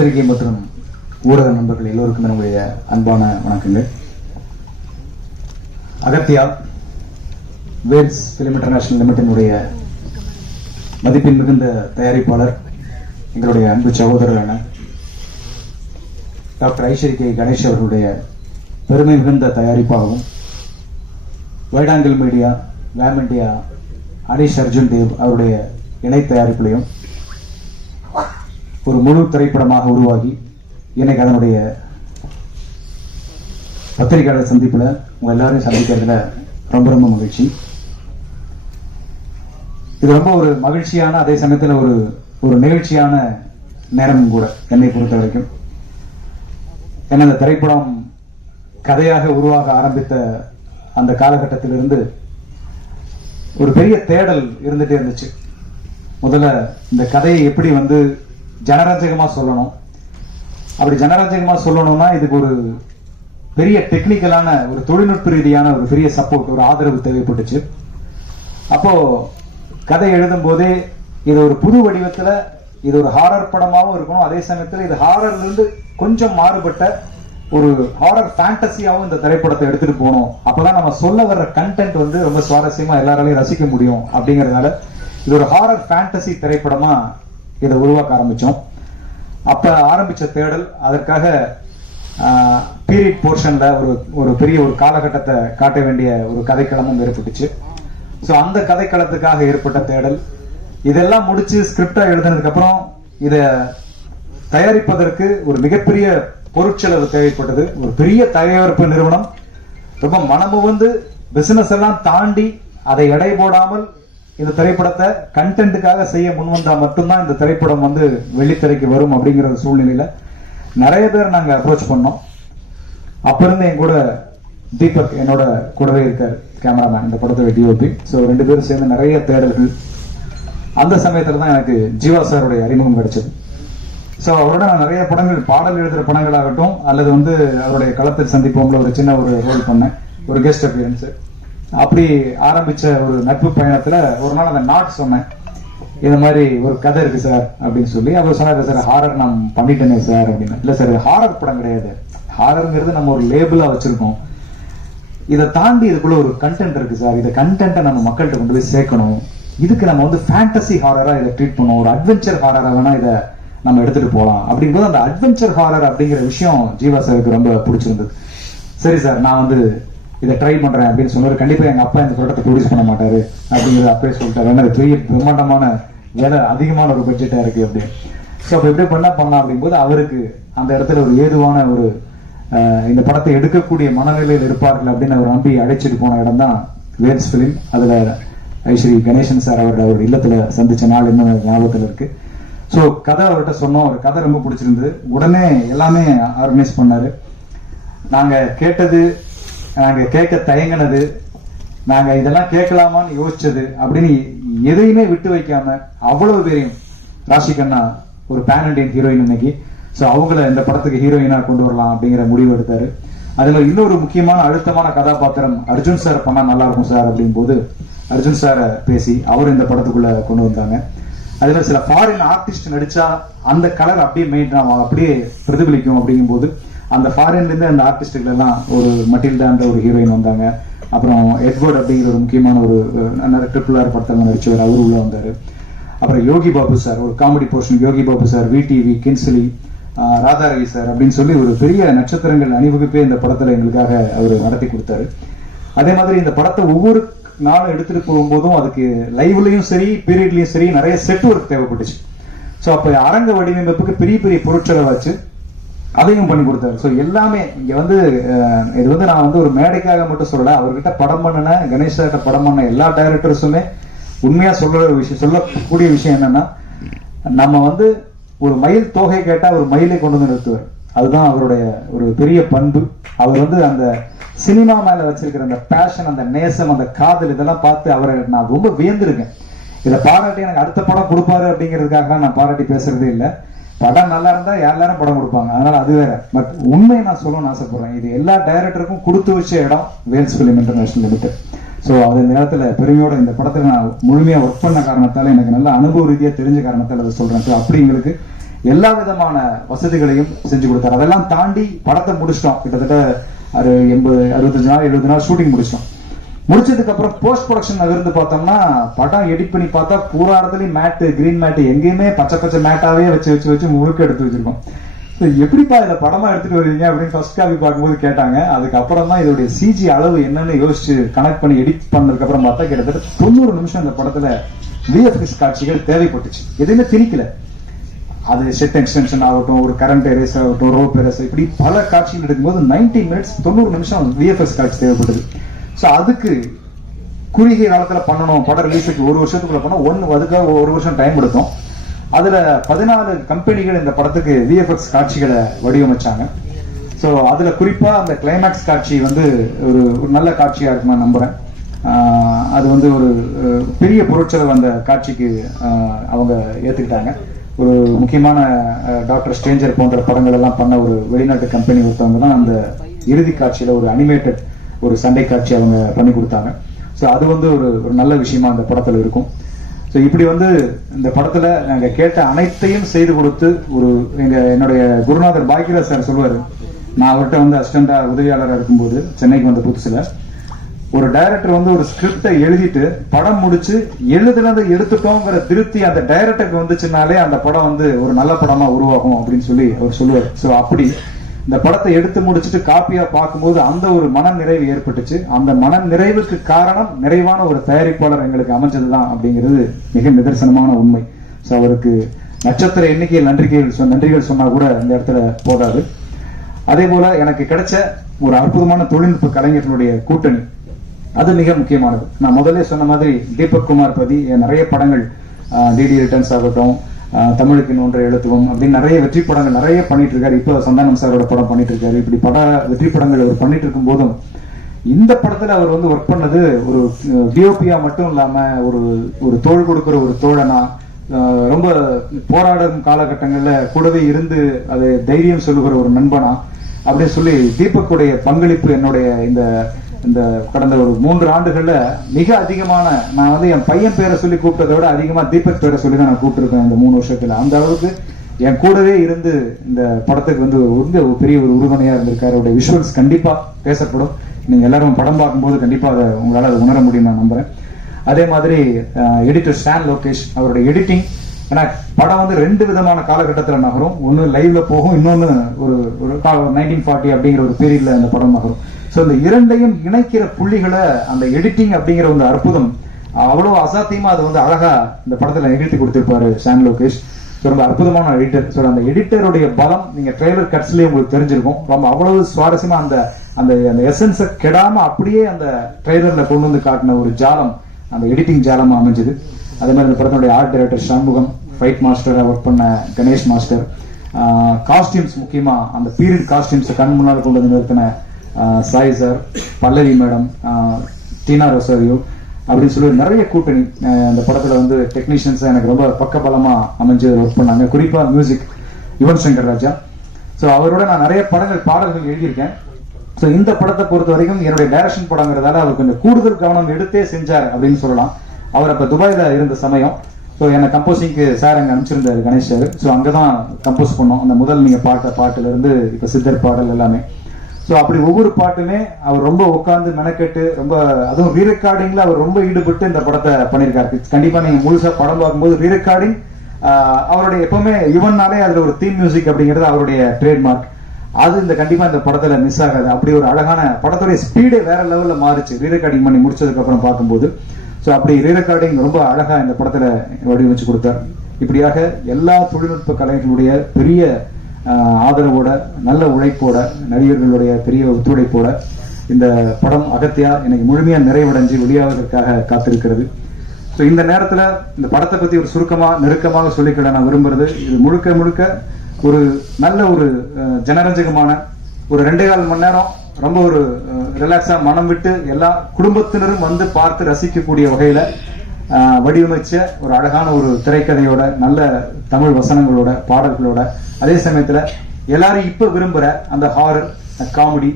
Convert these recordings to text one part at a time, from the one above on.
பத்திரிகை மற்றும் ஊடக நண்பர்கள் எல்லோருக்கும் என்னுடைய அன்பான வணக்கங்கள். அகத்தியா வேல்ஸ் பிலிம் இன்டர்நேஷனல் லிமிடெடினுடைய மதிப்பின் மிகுந்த தயாரிப்பாளர், எங்களுடைய அன்பு சகோதரரான டாக்டர் ஐஸ்வரி கே கணேஷ் அவர்களுடைய பெருமை மிகுந்த தயாரிப்பாகவும், வைடாங்கல் மீடியா, வேம் இண்டியா, அனீஷ் அர்ஜுன் தேவ் அவருடைய இணை தயாரிப்பிலையும் ஒரு முழு திரைப்படமாக உருவாகி இன்னைக்கு அதனுடைய பத்திரிகையாளர் சந்திப்பில் உங்க எல்லாரையும் சந்திக்கிறதுல ரொம்ப ரொம்ப மகிழ்ச்சி. இது ரொம்ப ஒரு மகிழ்ச்சியான, அதே சமயத்தில் ஒரு நிகழ்ச்சியான நேரமும் கூட என்னை பொறுத்த வரைக்கும். ஏன்னா இந்த திரைப்படம் கதையாக உருவாக ஆரம்பித்த அந்த காலகட்டத்திலிருந்து ஒரு பெரிய தேடல் இருந்துட்டே இருந்துச்சு. முதல்ல இந்த கதையை எப்படி ஜனரஞ்சகமா சொல்லணும். அப்படி ஜனரஞ்சகமா சொல்லணும்னா இதுக்கு ஒரு பெரிய டெக்னிக்கலான, ஒரு தொழில்நுட்ப ரீதியான ஒரு பெரிய சப்போர்ட், ஒரு ஆதரவு தேவைப்பட்டுச்சு. அப்போ கதை எழுதும் போதே இது ஒரு புது வடிவத்துல, இது ஒரு ஹாரர் படமாகவும் இருக்கணும், அதே சமயத்தில் இது ஹாரர்ல இருந்து கொஞ்சம் மாறுபட்ட ஒரு ஹாரர் ஃபேண்டசியாவும் இந்த திரைப்படத்தை எடுத்துட்டு போகணும். அப்பதான் நம்ம சொல்ல வர்ற கண்டென்ட் ரொம்ப சுவாரஸ்யமா எல்லாராலையும் ரசிக்க முடியும். அப்படிங்கறதுனால இது ஒரு ஹாரர் ஃபேண்டசி திரைப்படமா இதை உருவாக்க ஆரம்பிச்சோம். அப்ப ஆரம்பிச்ச தேடல், அதற்காக பீரியட் போர்ஷன்ல ஒரு பெரிய ஒரு காலகட்டத்தை காட்ட வேண்டிய ஒரு கதைக்களமும் ஏற்பட்டுச்சு. ஸோ அந்த கதைக்களத்துக்காக ஏற்பட்ட தேடல், இதெல்லாம் முடிச்சு ஸ்கிரிப்டா எழுதினதுக்கு அப்புறம் இதை தயாரிப்பதற்கு ஒரு மிகப்பெரிய பொருட்செலவு தேவைப்பட்டது. ஒரு பெரிய தயாரிப்பு நிறுவனம் ரொம்ப மனமுவந்து பிசினஸ் எல்லாம் தாண்டி அதை எடை போடாமல் இந்த திரைப்படத்தை கண்டென்ட்டுக்காக செய்ய முன்வந்தா மட்டும்தான் இந்த திரைப்படம் வெள்ளித்திரைக்கு வரும். அப்படிங்கிற சூழ்நிலையில நிறைய பேர் நாங்க அப்ரோச் பண்ணோம். அப்ப இருந்து என் கூட தீபக் என்னோட கூடவே இருக்காரு, கேமராமேன், இந்த படத்தோட டிஓபி. ஸோ 2 பேரும் சேர்ந்து நிறைய தேடல்கள். அந்த சமயத்துல தான் எனக்கு ஜீவா சாருடைய அறிமுகம் கிடைச்சது. ஸோ அவரோட நான் நிறைய படங்கள், பாடல் எழுதுற படங்களாகட்டும், அல்லது அவருடைய களத்தில் சந்திப்போம்ல ஒரு சின்ன ஒரு ரோல் பண்ணேன், ஒரு கெஸ்ட் அப்பியரன்ஸ். அப்படி ஆரம்பிச்ச ஒரு நட்பு பயணத்துல ஒரு நாள் அந்த நாட் சொன்னேன், இந்த மாதிரி ஒரு கதை இருக்கு சார் அப்படின்னு சொல்லி. அவர் சொன்னார், சார் ஹாரர் நான் பண்ணிட்டேனே சார் அப்படின்னு. இல்ல சார், இது ஹாரர் படம் கிடையாது, ஹாரருங்கிறது நம்ம ஒரு லேபிளா வச்சிருக்கோம், இதை தாண்டி இதுக்குள்ள ஒரு கண்டென்ட் இருக்கு சார், இந்த கண்டென்ட்டை நம்ம மக்கள்கிட்ட கொண்டு போய் சேர்க்கணும், இதுக்கு நம்ம ஃபேண்டசி ஹாரரா இதை ட்ரீட் பண்ணுவோம், ஒரு அட்வென்ச்சர் ஹாரரா வேணா இதை நம்ம எடுத்துட்டு போகலாம். அப்படிங்கும்போது அந்த அட்வென்ச்சர் ஹாரர் அப்படிங்கிற விஷயம் ஜீவா சாருக்கு ரொம்ப பிடிச்சிருந்தது. சரி சார், நான் இதை ட்ரை பண்றேன் அப்படின்னு சொன்னாரு. கண்டிப்பா எங்க அப்பா இந்த படத்தை ப்ரொடியூஸ் பண்ண மாட்டாரு அப்படிங்கிறத அப்பவே சொல்லிட்டாரு. ஏன்னா பெரிய பிரம்மாண்டமான வேலை, அதிகமான ஒரு பட்ஜெட்டா இருக்கு அப்படின்னு. ஸோ அப்ப எப்படி பண்ணலாம் அப்படிங்கும்போது அவருக்கு அந்த இடத்துல ஒரு ஏதுவான ஒரு இந்த படத்தை எடுக்கக்கூடிய மனநிலையில் இருப்பார்கள் அப்படின்னு அவர் நம்பி அழைச்சிட்டு போன இடம் தான் வேல்ஸ் பிலிம். அதுல ஐஸ்வரி கணேசன் சார் அவரோட இல்லத்துல சந்திச்ச நாள் இன்னும் ஞாபகத்தில் இருக்கு. ஸோ கதை அவர்கிட்ட சொன்னோம், ஒரு கதை ரொம்ப பிடிச்சிருந்தது. உடனே எல்லாமே ஆர்கனைஸ் பண்ணாரு. நாங்க கேட்டது, நாங்க கேட்க தயங்கினது, நாங்க இதெல்லாம் கேட்கலாமான்னு யோசிச்சது அப்படின்னு எதையுமே விட்டு வைக்காம அவ்வளவு பேரையும், ராஷி கண்ணா ஒரு பேன் இண்டியன் ஹீரோயின் இன்னைக்கு, ஸோ அவங்கள இந்த படத்துக்கு ஹீரோயினா கொண்டு வரலாம் அப்படிங்கிற முடிவு எடுத்தாரு. அதுல இன்னொரு முக்கியமான அழுத்தமான கதாபாத்திரம் அர்ஜுன் சார் பண்ணா நல்லா இருக்கும் சார் அப்படிங்கும் போது அர்ஜுன் சாரை பேசி அவர் இந்த படத்துக்குள்ள கொண்டு வந்தாங்க. அதுல சில ஃபாரின் ஆர்டிஸ்ட் நடிச்சா அந்த கலர் அப்படியே மெயின்டைன், அப்படியே பிரதிபலிக்கும். அப்படிங்கும் போது அந்த ஃபாரின்ல இருந்து அந்த ஆர்டிஸ்டுகள் எல்லாம், ஒரு மட்டில்டான்ற ஒரு ஹீரோயின் வந்தாங்க, அப்புறம் எட்வர்ட் அப்படிங்கிற ஒரு முக்கியமான ஒரு RRR படத்தில் நடிச்சவர், அவரு உள்ள வந்தாரு. அப்புறம் யோகி பாபு சார், ஒரு comedy portion Yogi Babu sir, VTV, Kingsley, Radharavi sir அப்படின்னு சொல்லி ஒரு பெரிய நட்சத்திரங்கள் அணிவகுப்பே இந்த படத்துல எங்களுக்காக அவர் நடத்தி கொடுத்தாரு. அதே மாதிரி இந்த படத்தை ஒவ்வொரு நாளும் எடுத்துட்டு போகும்போதும் அதுக்கு லைவ்லயும் சரி, பீரியட்லயும் சரி நிறைய செட் ஒர்க் தேவைப்பட்டுச்சு. ஸோ அப்ப அரங்க வடிவமைப்புக்கு பெரிய பெரிய பொருட்செலவாச்சு, அதையும் பண்ணி கொடுத்தாரு. ஸோ எல்லாமே இங்க இது நான் ஒரு மேடைக்காக மட்டும் சொல்லல, அவர்கிட்ட படம் பண்ணின, கணேஷ் சார்கிட்ட படம் பண்ண எல்லா டைரக்டர்ஸுமே உண்மையா சொல்லக்கூடிய விஷயம் என்னன்னா, நம்ம ஒரு மயில் தொகை கேட்டா ஒரு மயிலை கொண்டு வந்து நிறுத்துவார். அதுதான் அவருடைய ஒரு பெரிய பண்பு. அவர் அந்த சினிமா மேல வச்சிருக்கிற அந்த பேஷன், அந்த நேசம், அந்த காதல், இதெல்லாம் பார்த்து அவரை நான் ரொம்ப வியந்திருக்கேன். இதை பாராட்டி எனக்கு அடுத்த படம் கொடுப்பாரு அப்படிங்கிறதுக்காக நான் பாராட்டி பேசுறதே இல்லை. படம் நல்லா இருந்தா எல்லாரும் படம் கொடுப்பாங்க, அதனால அது வேற. பட் உண்மையை நான் சொல்லணும்னு ஆசைப்படுறேன், இது எல்லா டைரக்டருக்கும் கொடுத்து வச்ச இடம் Vels Film International Limited. So அது இந்த நேரத்தில் பெருமையோட இந்த படத்தில் நான் முழுமையாக ஒர்க் பண்ண காரணத்தால், எனக்கு நல்ல அனுபவ ரீதியாக தெரிஞ்ச காரணத்தால் அதை சொல்கிறேன். ஸோ அப்படி எங்களுக்கு எல்லா விதமான வசதிகளையும் செஞ்சு கொடுத்தாரு. அதெல்லாம் தாண்டி படத்தை முடிச்சிட்டோம். கிட்டத்தட்ட 65 நாள் 70 நாள் ஷூட்டிங் முடிச்சிட்டோம். முடிச்சதுக்கு அப்புறம் போஸ்ட் ப்ரொடக்ஷன் இருந்து பார்த்தோம்னா படம் எடிட் பண்ணி பார்த்தா பூரா இடத்துலயும் மேட்டு, கிரீன் மேட்டு, எங்கேயுமே பச்சை பச்சை மேட்டாவே வச்சு முழுக்க எடுத்து வச்சிருக்கோம். எப்படிப்பா இதை படமா எடுத்துட்டு வருவீங்க அப்படின்னு ஃபர்ஸ்ட் காப்பி பார்க்கும்போது கேட்டாங்க. அதுக்கப்புறம் தான் இதோடைய சிஜி அளவு என்னன்னு யோசிச்சு கனெக்ட் பண்ணி எடிட் பண்ணதுக்கு அப்புறம் பார்த்தா கிட்டத்தட்ட 90 நிமிஷம் இந்த படத்துல விஎஃப்எக்ஸ் காட்சிகள் தேவைப்பட்டுச்சு. எதுவுமே திணிக்கல. அது செட் எக்ஸ்டென்ஷன் ஆகட்டும், ஒரு கரண்ட் எரேஸ் ஆகட்டும், ரோப் எரேஸ், இப்படி பல காட்சிகள் எடுக்கும்போது 90 மினிட்ஸ் 90 நிமிஷம் விஎஃப்எக்ஸ் காட்சி தேவைப்பட்டது. ஸோ அதுக்கு குறுகிய காலத்துல பண்ணணும், படம் ரிலீஸுக்கு 1 வருஷத்துக்குள்ள பண்ணோம். அதுக்காக 1 வருஷம் டைம் எடுத்தோம். அதுல 14 கம்பெனிகள் இந்த படத்துக்கு விஎஃப்எக்ஸ் காட்சிகளை வடிவமைச்சாங்க. ஸோ அதுல குறிப்பா அந்த கிளைமேக்ஸ் காட்சி வந்து ஒரு நல்ல காட்சியா இருக்கு நான் நம்புறேன். அது வந்து ஒரு பெரிய பொருட்செலவு அந்த காட்சிக்கு அவங்க ஏத்துக்கிட்டாங்க. ஒரு முக்கியமான டாக்டர் ஸ்ட்ரேஞ்சர் போன்ற படங்கள் எல்லாம் பண்ண ஒரு வெளிநாட்டு கம்பெனி ஒருத்தவங்க தான் அந்த இறுதி காட்சியில ஒரு அனிமேட்டட் ஒரு சண்டை காட்சி அவங்க பண்ணி கொடுத்தாங்க. ஸோ அது வந்து ஒரு நல்ல விஷயமா அந்த படத்துல இருக்கும். ஸோ இப்படி வந்து இந்த படத்துல நாங்க கேட்ட அனைத்தையும் செய்து கொடுத்து என்னுடைய குருநாதர் பாக்கியராஜ் சார் சொல்லுவாரு, நான் அவர்கிட்ட வந்து அசிஸ்டண்டா உதவியாளராக இருக்கும்போது சென்னைக்கு வந்த புதுசுல ஒரு டைரக்டர் வந்து ஒரு ஸ்கிரிப்டை எழுதிட்டு படம் முடிச்சு எழுதுனதை எடுத்துட்டோங்கிற திருப்தி அந்த டைரக்டருக்கு வந்துச்சுனாலே அந்த படம் வந்து ஒரு நல்ல படமா உருவாகும் அப்படின்னு சொல்லி அவர் சொல்லுவார். ஸோ அப்படி இந்த படத்தை எடுத்து முடிச்சுட்டு காப்பியா பார்க்கும்போது அந்த ஒரு மன நிறைவு ஏற்பட்டுச்சு. அந்த மன நிறைவுக்கு காரணம் நிறைவான ஒரு தயாரிப்பாளர் எங்களுக்கு அமைஞ்சதுதான் அப்படிங்கிறது மிக நிதர்சனமான உண்மை. ஸோ அவருக்கு நட்சத்திர எண்ணிக்கையில் நன்றிகள் சொன்னா கூட இந்த இடத்துல போதாது. அதே போல எனக்கு கிடைச்ச ஒரு அற்புதமான தொழில்நுட்ப கலைஞர்களுடைய கூட்டணி, அது மிக முக்கியமானது. நான் முதல்ல சொன்ன மாதிரி தீபக் குமார் பதி நிறைய படங்கள், டிடி ரிட்டர்ன்ஸ் ஆகட்டும், தமிழுக்கு இன்னொன்று எழுத்துவோம் அப்படின்னு நிறைய வெற்றி படங்கள் நிறைய பண்ணிட்டு இருக்காரு. இப்போ சந்தானம் சாரோட படம் பண்ணிட்டு இருக்காரு. இப்படி வெற்றி படங்கள் அவர் பண்ணிட்டு இருக்கும் போதும் இந்த படத்துல அவர் வந்து ஒர்க் பண்ணது ஒரு டிஓபியா மட்டும் இல்லாம ஒரு தோள் கொடுக்கிற ஒரு தோழனா, ரொம்ப போராடும் காலகட்டங்கள்ல கூடவே இருந்து அது தைரியம் சொல்லுகிற ஒரு நண்பனா அப்படின்னு சொல்லி தீபக்குடைய பங்களிப்பு என்னுடைய இந்த கடந்த ஒரு 3 ஆண்டுகள்ல மிக அதிகமான, நான் வந்து என் பையன் பேரை சொல்லி கூப்பிட்டதை விட அதிகமா தீபக் பேரை சொல்லி தான் நான் கூப்பிட்டுருக்கேன் இந்த 3 வருஷத்துல. அந்த அளவுக்கு என் கூடவே இருந்து இந்த படத்துக்கு வந்து ஒரு பெரிய ஒரு உறுதுணையா இருந்திருக்காரு. அவருடைய விஷுவல்ஸ் கண்டிப்பா பேசப்படும். நீங்க எல்லாரும் படம் பார்க்கும்போது கண்டிப்பா அதை உங்களால அதை உணர முடியும் நான் நம்புறேன். அதே மாதிரி எடிட்டர் ஸ்டான் லோகேஷ், அவருடைய எடிட்டிங், ஏன்னா படம் வந்து 2 விதமான காலகட்டத்தில் நகரும். ஒன்னு லைவ்ல போகும், இன்னொன்னு ஒரு 1940 அப்படிங்கிற ஒரு பீரியட்ல அந்த படம் நகரும். ஸோ இந்த இரண்டையும் இணைக்கிற புள்ளிகளை அந்த எடிட்டிங் அப்படிங்கிற ஒரு அற்புதம் அவ்வளவு அசாத்தியமா அது வந்து அழகா இந்த படத்துல நிகழ்த்தி கொடுத்திருப்பாரு ஸ்டான் லோகேஷ். ரொம்ப அற்புதமான எடிட்டர். ஸோ அந்த எடிட்டருடைய பலம் நீங்க ட்ரெய்லர் கட்ஸ்லயே உங்களுக்கு தெரிஞ்சிருக்கும். ரொம்ப அவ்வளவு சுவாரஸ்யமா அந்த அந்த எசன்ஸை கெடாம அப்படியே அந்த ட்ரெய்லர்ல கொண்டு வந்து காட்டின ஒரு ஜாலம் அந்த எடிட்டிங் ஜாலமா அமைஞ்சது. அதே மாதிரி இந்த படத்தினுடைய ஆர்ட் டைரக்டர் சண்முகம், ஃபைட் மாஸ்டரா ஒர்க் பண்ண கணேஷ் மாஸ்டர், காஸ்டியூம்ஸ் முக்கியமா அந்த பீரியட் காஸ்டியூம்ஸ் கண் முன்னால் கொண்டு வந்து நிறுத்தின சாய் சார், பல்லவி மேடம், டீனா ரொசாரியோ அப்படின்னு சொல்லி நிறைய கூட்டணி அந்த படத்துல வந்து டெக்னீஷியன்ஸ் எனக்கு ரொம்ப பக்கபலமா அமைஞ்சு ஒர்க் பண்ணாங்க. குறிப்பா மியூசிக் யுவன் சங்கர் ராஜா. ஸோ அவரோட நான் நிறைய பாடல்கள் எழுதியிருக்கேன். ஸோ இந்த படத்தை பொறுத்த வரைக்கும் என்னுடைய டைரக்ஷன் படங்கிறதால அவர் கொஞ்சம் கூடுதல் கவனம் எடுத்தே செஞ்சார் அப்படின்னு சொல்லலாம். அவர் அப்ப துபாயில இருந்த சமயம். ஸோ என்னை கம்போசிங்க்கு சார் அங்கே அனுப்பிச்சிருந்தாரு கணேஷ் சார். ஸோ அங்கதான் கம்போஸ் பண்ணோம். அந்த முதல் நீங்க பாட்டுல இருந்து இப்ப சித்தர் பாடல் எல்லாமே. ஸோ அப்படி ஒவ்வொரு பாட்டுமே அவர் ரொம்ப உட்கார்ந்து மெனக்கெட்டு ரொம்ப, அதுவும் ரீரெக்கார்டிங்ல அவர் ரொம்ப ஈடுபட்டு இந்த படத்தை பண்ணியிருக்காரு. கண்டிப்பா நீங்க முழுசா படம் பார்க்கும்போது ரீரெக்கார்டிங் அவருடைய எப்பவுமே யுவன்னாலே அதுல ஒரு தீம் மியூசிக் அப்படிங்கிறது அவருடைய ட்ரேட்மார்க். அது கண்டிப்பா இந்த படத்துல மிஸ் ஆகாது. அப்படி ஒரு அழகான படத்துடைய ஸ்பீடே வேற லெவல்ல மாறிச்சு ரீரெக்கார்டிங் பண்ணி முடிச்சதுக்கு அப்புறம் பார்க்கும்போது. ஸோ அப்படி ரீரெக்கார்டிங் ரொம்ப அழகா இந்த படத்துல வடிவமைச்சு கொடுத்தார். இப்படியாக எல்லா தொழில்நுட்ப கலைஞர்களுடைய பெரிய ஆதரவோட, நல்ல உழைப்போட, நடிகர்களுடைய பெரிய ஒத்துழைப்போட இந்த படம் அகத்தியா எனக்கு முழுமையா நிறைவடைஞ்சு வெளியாவதற்காக காத்திருக்கிறது. ஸோ இந்த நேரத்துல இந்த படத்தை பத்தி ஒரு நெருக்கமாக சொல்லிக்கிட நான் விரும்புறது, இது முழுக்க ஒரு நல்ல ஒரு ஜனரஞ்சகமான ஒரு 2.25 மணி நேரம் ரொம்ப ஒரு ரிலாக்ஸா மனம் விட்டு எல்லா குடும்பத்தினரும் வந்து பார்த்து ரசிக்கக்கூடிய வகையில வடிவமைச்ச ஒரு அழகான ஒரு திரைக்கதையோட, நல்ல தமிழ் வசனங்களோட, பாடல்களோட, அதே சமயத்துல எல்லாரும் இப்ப விரும்புற அந்த ஹாரர், காமெடி,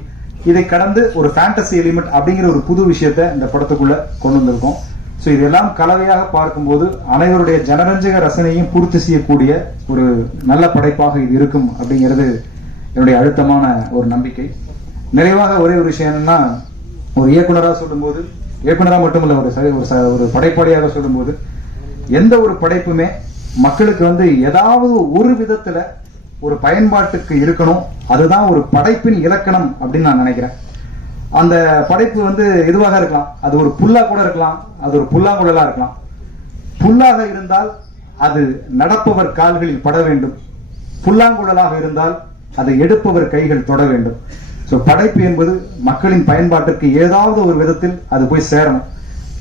இதை கடந்து ஒரு ஃபேண்டசி எலிமெண்ட் அப்படிங்கிற ஒரு புது விஷயத்த இந்த படத்துக்குள்ள கொண்டு வந்திருக்கோம். ஸோ இதெல்லாம் கலவையாக பார்க்கும்போது அனைவருடைய ஜனரஞ்சக ரசனையும் பூர்த்தி செய்யக்கூடிய ஒரு நல்ல படைப்பாக இது இருக்கும் அப்படிங்கிறது என்னுடைய அழுத்தமான ஒரு நம்பிக்கை. நிறைவாக ஒரே ஒரு விஷயம் என்னன்னா, ஒரு இயக்குனராக சொல்லும்போது, இயக்குனராக மட்டுமல்ல, ஒரு படைப்பாளியாக சொல்லும்போது, எந்த ஒரு படைப்புமே மக்களுக்கு ஏதாவது ஒரு விதத்துல ஒரு பயன்பாட்டுக்கு இருக்கணும். அதுதான் ஒரு படைப்பின் இலக்கணம் அப்படின்னு நான் நினைக்கிறேன். அந்த படைப்பு எதுவாக இருக்கலாம். அது ஒரு புல்லா கூட இருக்கலாம், அது ஒரு புல்லாங்குழலா இருக்கலாம். புல்லாக இருந்தால் அது நடப்பவர் கால்களில் பட வேண்டும். புல்லாங்குழலாக இருந்தால் அதை எடுப்பவர் கைகள் தொட வேண்டும். ஸோ படைப்பு என்பது மக்களின் பயன்பாட்டிற்கு ஏதாவது ஒரு விதத்தில் அது போய் சேரணும்.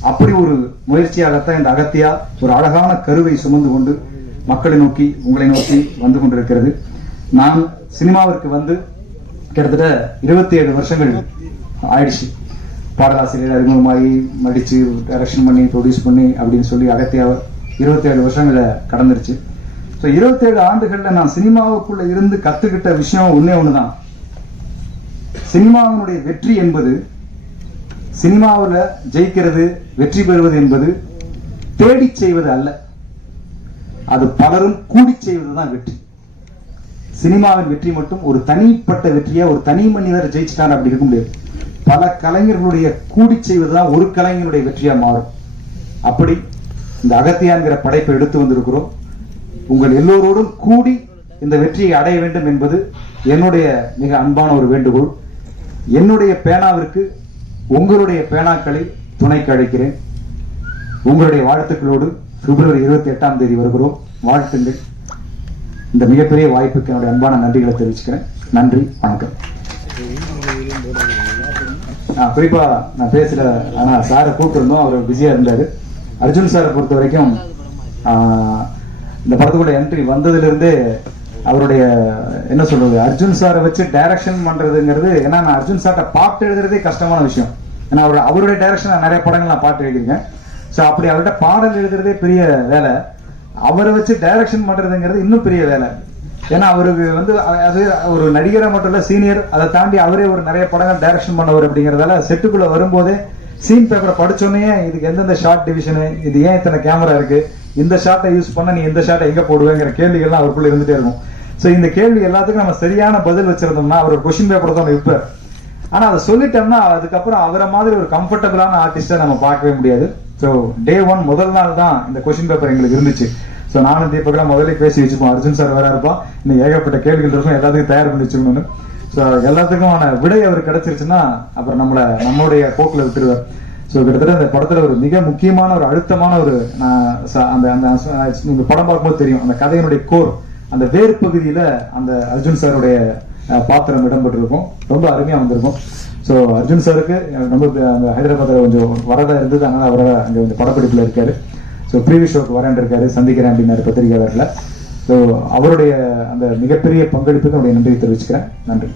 அப்படி ஒரு முயற்சியாகத்தான் இந்த அகத்தியா ஒரு அழகான கருவை சுமந்து கொண்டு மக்களை நோக்கி, உங்களை நோக்கி வந்து கொண்டிருக்கிறது. நான் சினிமாவிற்கு கிட்டத்தட்ட 27 வருஷங்கள் ஆயிடுச்சு. பாடலாசிரியர் அறிமுகமாகி, நடிச்சு, டைரக்ஷன் பண்ணி, ப்ரொடியூஸ் பண்ணி அப்படின்னு சொல்லி அகத்தியா 27 வருஷங்களை கடந்துருச்சு. ஸோ 27 ஆண்டுகள்ல நான் சினிமாவுக்குள்ள இருந்து கத்துக்கிட்ட விஷயம் ஒண்ணுதான். சினிமாவினுடைய வெற்றி என்பது, சினிமாவில் ஜெயிக்கிறது, வெற்றி பெறுவது என்பது தேடி செய்வது அல்ல, அது பலரும் கூடி செய்வதுதான் வெற்றி. சினிமாவின் வெற்றி மட்டும் ஒரு தனிப்பட்ட வெற்றியா ஒரு தனி மனிதர் ஜெயிச்சிட்டார் அப்படி இருக்க முடியாது. பல கலைஞர்களுடைய கூடி செய்வதுதான் ஒரு கலைஞருடைய வெற்றியா மாறும். அப்படி இந்த அகத்தியான்கிற படைப்பை எடுத்து வந்திருக்கிறோம். உங்கள் எல்லோரோடும் கூடி இந்த வெற்றியை அடைய வேண்டும் என்பது என்னுடைய மிக அன்பான ஒரு வேண்டுகோள். என்னுடைய பேனாவிற்கு உங்களுடைய பேனாக்களை துணைக்கு அழைக்கிறேன். உங்களுடைய வாழ்த்துக்களோடு பிப்ரவரி 28ஆம் தேதி வருகிறோம். வாழ்த்துங்கள். இந்த மிகப்பெரிய வாய்ப்புக்கு என்னுடைய அன்பான நன்றிகளை தெரிவிச்சுக்கிறேன். நன்றி, வணக்கம். குறிப்பா நான் பேசல, ஆனா சாரை கூப்பிட்டுருந்தோம், அவர் பிஸியா இருந்தாரு. அர்ஜுன் சாரை பொறுத்த வரைக்கும் இந்த படத்துக்குள்ள என்ட்ரி வந்ததுல இருந்தே அவருடைய என்ன சொல்றது, அர்ஜுன் சாரை வச்சு டைரக்ஷன் பண்றதுங்கிறது, ஏன்னா நான் அர்ஜுன் சார்ட்ட பாட்டு எழுதுறதே கஷ்டமான விஷயம். ஏன்னா அவருடைய டைரக்ஷன் நிறைய படங்கள் நான் பாட்டு எழுதியிருக்கேன். ஸோ அப்படி அவர்கிட்ட பாடல் எழுதுறதே பெரிய வேலை. அவரை வச்சு டைரக்ஷன் பண்றதுங்கிறது இன்னும் பெரிய வேலை. ஏன்னா அவருக்கு அது ஒரு நடிகரை மட்டும் இல்ல, சீனியர். அதை தாண்டி அவரே ஒரு நிறைய படங்கள் டைரக்ஷன் பண்ணவர். அப்படிங்கறதால செட்டுக்குள்ள வரும்போதே சீன் பேப்பரை படிச்சோன்னே இதுக்கு எந்தெந்த ஷார்ட் டிவிஷனு, இது ஏன் இத்தனை கேமரா இருக்கு, இந்த ஷார்ட்டை யூஸ் பண்ண நீ இந்த ஷார்ட்டை எங்க போடுவேங்கிற கேள்விகள்லாம் அவருக்குள்ள இருந்துட்டே இருக்கும். ஸோ இந்த கேள்வி எல்லாத்துக்கும் நம்ம சரியான பதில் வச்சிருந்தோம்னா அவர் ஒரு கொஸ்டின் பேப்பர் தான் வைப்பார். ஆனா அதை சொல்லிட்டோம்னா அதுக்கப்புறம் அவரை மாதிரி ஒரு கம்ஃபர்டபுளான ஆர்டிஸ்டை நம்ம பார்க்கவே முடியாது. ஸோ டே 1 முதல் நாள் தான் இந்த கொஸ்டின் பேப்பர் எங்களுக்கு இருந்துச்சு. ஸோ நானும் தீபக்கெல்லாம் முதல்ல பேசி வச்சுப்போம், அர்ஜுன் சார் வேற இருப்போம், இன்னும் ஏகப்பட்ட கேள்விகள் இருக்கும், எல்லாத்துக்கும் தயார் பண்ணி வச்சுக்கணும்னு. ஸோ எல்லாத்துக்குமான விடை அவர் கிடைச்சிருச்சுன்னா அப்புறம் நம்மளுடைய போக்குல விட்டுருவார். ஸோ கிட்டத்தட்ட இந்த படத்துல ஒரு மிக முக்கியமான ஒரு அழுத்தமான ஒரு அந்த படம் பார்க்கும்போது தெரியும், அந்த கதையினுடைய கோர், அந்த வேறு பகுதியில அந்த அர்ஜுன் சாருடைய பாத்திரம் இடம்பெற்றிருக்கும். ரொம்ப அருமையா வந்திருக்கும். ஸோ அர்ஜுன் சாருக்கு ரொம்ப அந்த ஹைதராபாத்ல கொஞ்சம் வரதா இருந்தது, அதனால அவரை அங்க கொஞ்சம் படப்பிடிப்புல இருக்காரு. ஸோ ப்ரீவியூ ஷோக்கு வரேன் இருக்காரு, சந்திக்கிறேன் அப்படின்னாரு பத்திரிகையாளர்ல. ஸோ அவருடைய அந்த மிகப்பெரிய பங்களிப்புக்கு என்னுடைய நன்றி தெரிவிச்சுக்கிறேன். நன்றி.